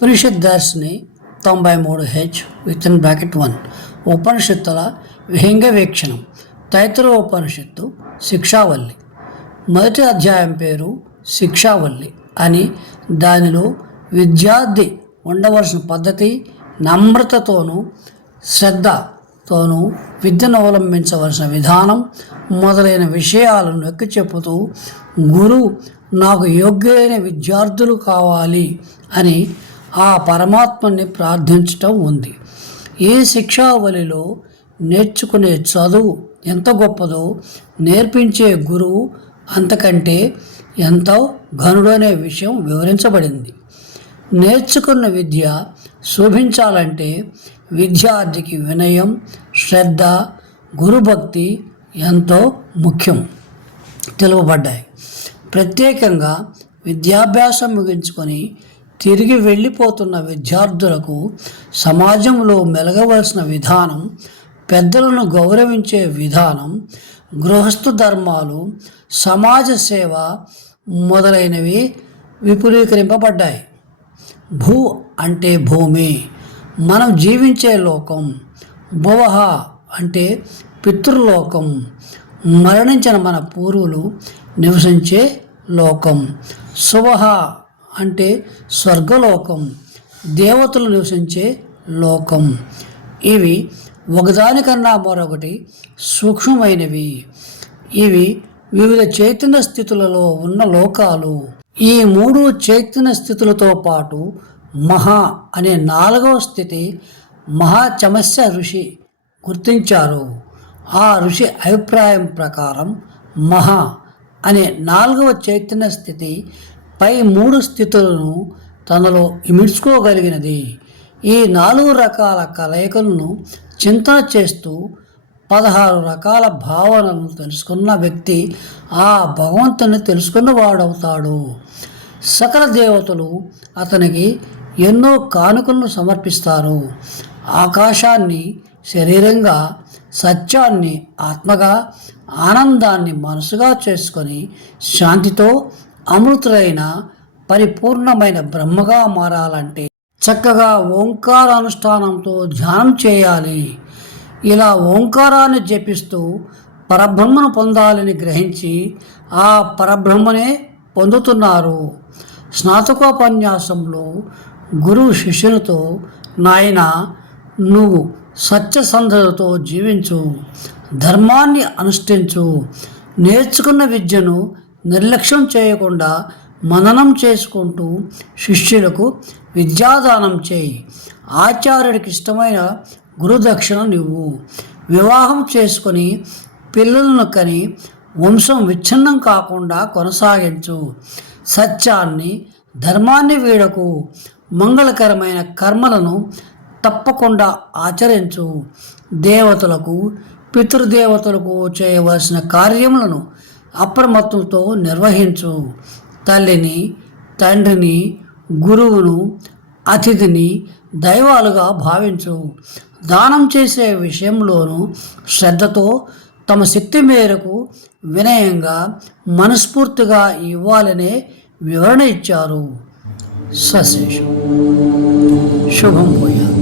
ఉపనిషత్ దర్శిని తొంభై మూడు H with in bracket one. ఉపనిషత్తుల విహింగ వీక్షణం తైతర ఉపనిషత్తు శిక్షావల్లి. మొదటి అధ్యాయం పేరు శిక్షావల్లి అని దానిలో విద్యార్థి ఉండవలసిన పద్ధతి నమ్రతతోనూ శ్రద్ధతోనూ విద్యను అవలంబించవలసిన విధానం మొదలైన విషయాలను నొక్కి చెప్పుతూ గురువు నాకు యోగ్యులైన విద్యార్థులు కావాలి అని ఆ పరమాత్మని ప్రార్థించటం ఉంది. ఈ శిక్షావళిలో నేర్చుకునే చదువు ఎంత గొప్పదో నేర్పించే గురువు అంతకంటే ఎంతో ఘనుడు అనే విషయం వివరించబడింది. నేర్చుకున్న విద్య శోభించాలంటే విద్యార్థికి వినయం శ్రద్ధ గురుభక్తి ఎంతో ముఖ్యం తెలువబడ్డాయి ప్రత్యేకంగా విద్యాభ్యాసం ముగించుకొని తిరిగి వెళ్ళిపోతున్న విద్యార్థులకు సమాజంలో మెలగవలసిన విధానం పెద్దలను గౌరవించే విధానం గృహస్థు ధర్మాలు సమాజ సేవ మొదలైనవి విపులీకరింపబడ్డాయి. భూ అంటే భూమి మనం జీవించే లోకం. భువహ అంటే పితృలోకం మరణించిన మన పూర్వులు నివసించే లోకం. శుభహ అంటే స్వర్గలోకం దేవతలు నివసించే లోకం. ఇవి ఒకదానికన్నా మరొకటి సూక్ష్మమైనవి. ఇవి వివిధ చైతన్య స్థితులలో ఉన్న లోకాలు. ఈ మూడు చైతన్య స్థితులతో పాటు మహా అనే నాలుగవ స్థితి మహాచమస్య ఋషి గుర్తించారు. ఆ ఋషి అభిప్రాయం ప్రకారం మహా అనే నాలుగవ చైతన్య స్థితి పై మూడు స్థితులను తనలో ఇమిడ్చుకోగలిగినది. ఈ నాలుగు రకాల కలయికలను చింతన చేస్తూ పదహారు రకాల భావనలను తెలుసుకున్న వ్యక్తి ఆ భగవంతుని తెలుసుకున్నవాడవుతాడు సకల దేవతలు అతనికి ఎన్నో కానుకలను సమర్పిస్తారు. ఆకాశాన్ని శరీరంగా సత్యాన్ని ఆత్మగా ఆనందాన్ని మనసుగా చేసుకొని శాంతితో అమృతులైన పరిపూర్ణమైన బ్రహ్మగా మారాలంటే చక్కగా ఓంకార అనుష్ఠానంతో ధ్యానం చేయాలి. ఇలా ఓంకారాన్ని జపిస్తూ పరబ్రహ్మను పొందాలని గ్రహించి ఆ పరబ్రహ్మనే పొందుతున్నారు. స్నాతకోపన్యాసంలో గురువు శిష్యునితో నాయన నువ్వు సత్యసంధతతో జీవించు ధర్మాన్ని అనుష్ఠించు నేర్చుకున్న విద్యను నిర్లక్ష్యం చేయకుండా మననం చేసుకుంటూ శిష్యులకు విద్యాదానం చేయి. ఆచార్యుడికి ఇష్టమైన గురుదక్షిణ నువ్వు. వివాహం చేసుకొని పిల్లలను కని వంశం విచ్ఛిన్నం కాకుండా కొనసాగించు. సత్యాన్ని ధర్మాన్ని వీడకు. మంగళకరమైన కర్మలను తప్పకుండా ఆచరించు. దేవతలకు పితృదేవతలకు చేయవలసిన కార్యములను అప్రమత్తంతో నిర్వహించు. తల్లిని తండ్రిని గురువును అతిథిని దైవాలుగా భావించు. దానం చేసే విషయంలోనూ శ్రద్ధతో తమ శక్తి మేరకు వినయంగా మనస్ఫూర్తిగా ఇవ్వాలనే వివరణ ఇచ్చారు. సశేషం. శుభం పోయారు